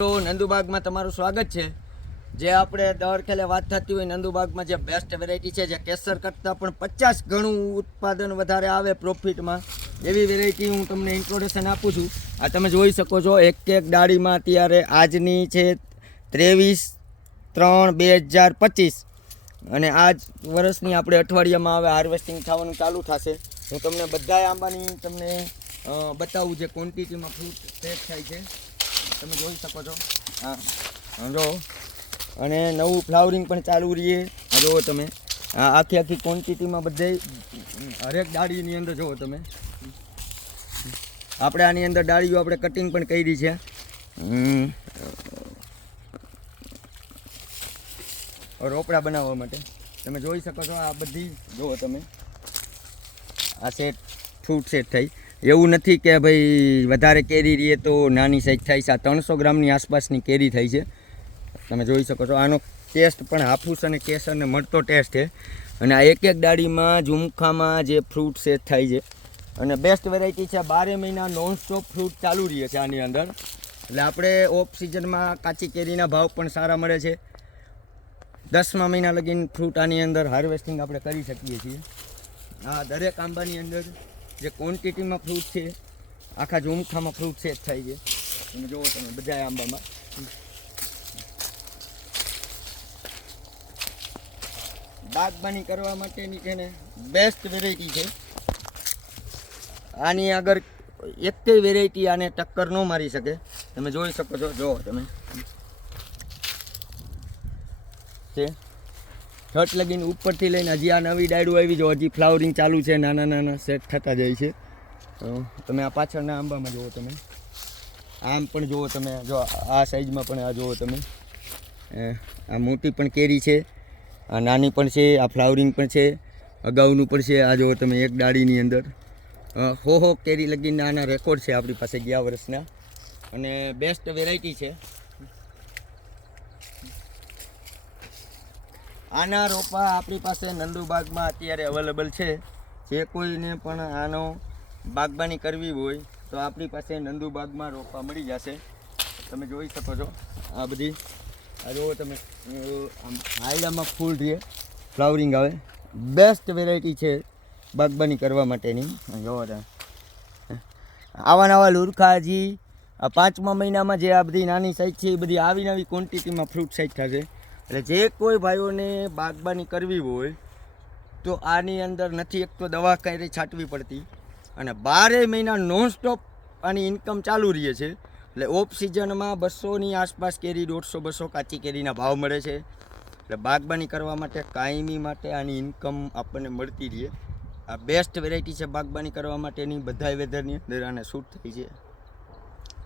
તો નંદુબાગમાં તમારું સ્વાગત છે। જે આપણે દર ખેલે વાત થતી હોય નંદુબાગમાં જે બેસ્ટ વેરાયટી છે, જે કેસર કરતાં પણ 50 ગણું ઉત્પાદન વધારે આવે પ્રોફિટમાં, એવી વેરાયટી હું તમને ઇન્ટ્રોડક્શન આપું છું। આ તમે જોઈ શકો છો, એક ડાળીમાં અત્યારે આજની છે 23/3/2025 અને આજ વર્ષની આપણે અઠવાડિયામાં હવે હાર્વેસ્ટિંગ થવાનું ચાલુ થશે। હું તમને બધા આંબાની તમને બતાવું જે ક્વોન્ટિટીમાં ફ્રૂટ સેટ થાય છે, તમે જોઈ શકો છો। હા જો, અને નવું ફ્લાવરિંગ પણ ચાલુ રહીએ। આ જુઓ તમે, આ આખી ક્વોન્ટિટીમાં બધે હરેક ડાળીની અંદર જુઓ તમે, આપણે આની અંદર ડાળીઓ આપણે કટિંગ પણ કરી છે। રોપડા બનાવવા માટે તમે જોઈ શકો છો। આ બધી જુઓ તમે, આ સેટ ફ્રૂટ સેટ થઈ। એવું નથી કે ભાઈ વધારે કેરી રહીએ તો નાની સાઈઝ થાય છે। આ 300 ગ્રામની આસપાસની કેરી થઈ છે, તમે જોઈ શકો છો। આનો ટેસ્ટ પણ હાફૂસ અને કેસરને મળતો ટેસ્ટ છે। અને આ એક ડાળીમાં ઝુમખામાં જે ફ્રૂટ સેટ થાય છે, અને બેસ્ટ વેરાયટી છે। 12 મહિના નોન સ્ટોપ ફ્રૂટ ચાલુ રહે છે આની અંદર। એટલે આપણે ઓફ સિઝનમાં કાચી કેરીના ભાવ પણ સારા મળે છે। 10મા મહિના લગીને ફ્રૂટ આની અંદર હાર્વેસ્ટિંગ આપણે કરી શકીએ છીએ। આ દરેક આંબાની અંદર જે ક્વોન્ટિટીમાં ફ્રૂટ છે, આખા ઝુમખામાં ફ્રૂટ સેટ થાય છે, તમે જુઓ તમે બધા આંબામાં। બાગબાની કરવા માટેની છે ને બેસ્ટ વેરાયટી છે। આની આગળ એકેય વેરાયટી આને ટક્કર ન મારી શકે, તમે જોઈ શકો છો। જુઓ તમે, છે છટ લગીને ઉપરથી લઈને હજી આ નવી ડાળું આવી, જો હજી ફ્લાવરિંગ ચાલુ છે, નાના નાના સેટ થતા જાય છે। તમે આ પાછળના આંબામાં જુઓ તમે, આમ પણ જુઓ તમે, જો આ સાઈઝમાં પણ આ જુઓ તમે, આ મોટી પણ કેરી છે, આ નાની પણ છે, આ ફ્લાવરિંગ પણ છે, અગાઉનું પણ છે। આ જુઓ તમે, એક ડાળીની અંદર હો કેરી લગીને આના રેકોર્ડ છે આપણી પાસે ગયા વર્ષના, અને બેસ્ટ વેરાયટી છે। આના રોપા આપણી પાસે નંદુબાગમાં અત્યારે અવેલેબલ છે। જે કોઈને પણ આનો બાગબાની કરવી હોય તો આપણી પાસે નંદુબાગમાં રોપા મળી જશે, તમે જોઈ શકો છો। આ બધી આ જુઓ તમે, હાયડામાં ફૂલ રહે, ફ્લાવરિંગ આવે, બેસ્ટ વેરાયટી છે બાગબાની કરવા માટેની। જુઓ આવા નવા લુરખા હજી આ 5મા મહિનામાં જે આ બધી નાની સાઈઝ છે, એ બધી આવી નવી ક્વોન્ટિટીમાં ફ્રૂટ સાઈઝ થશે। એટલે જે કોઈ ભાઈઓને બાગબાની કરવી હોય તો આની અંદર નથી એક તો દવા કાંઈ છાંટવી પડતી, અને 12 મહિના નોન સ્ટોપ આની ઇન્કમ ચાલુ રહે છે। એટલે ઓફ સિઝનમાં 200ની આસપાસ કેરી, 150-200 કાચી કેરીના ભાવ મળે છે। એટલે બાગબાની કરવા માટે કાયમી માટે આની ઇન્કમ આપણને મળતી રહે। આ બેસ્ટ વેરાયટી છે બાગબાની કરવા માટેની, બધા વેધરની અંદર આને શૂટ થઈ છે।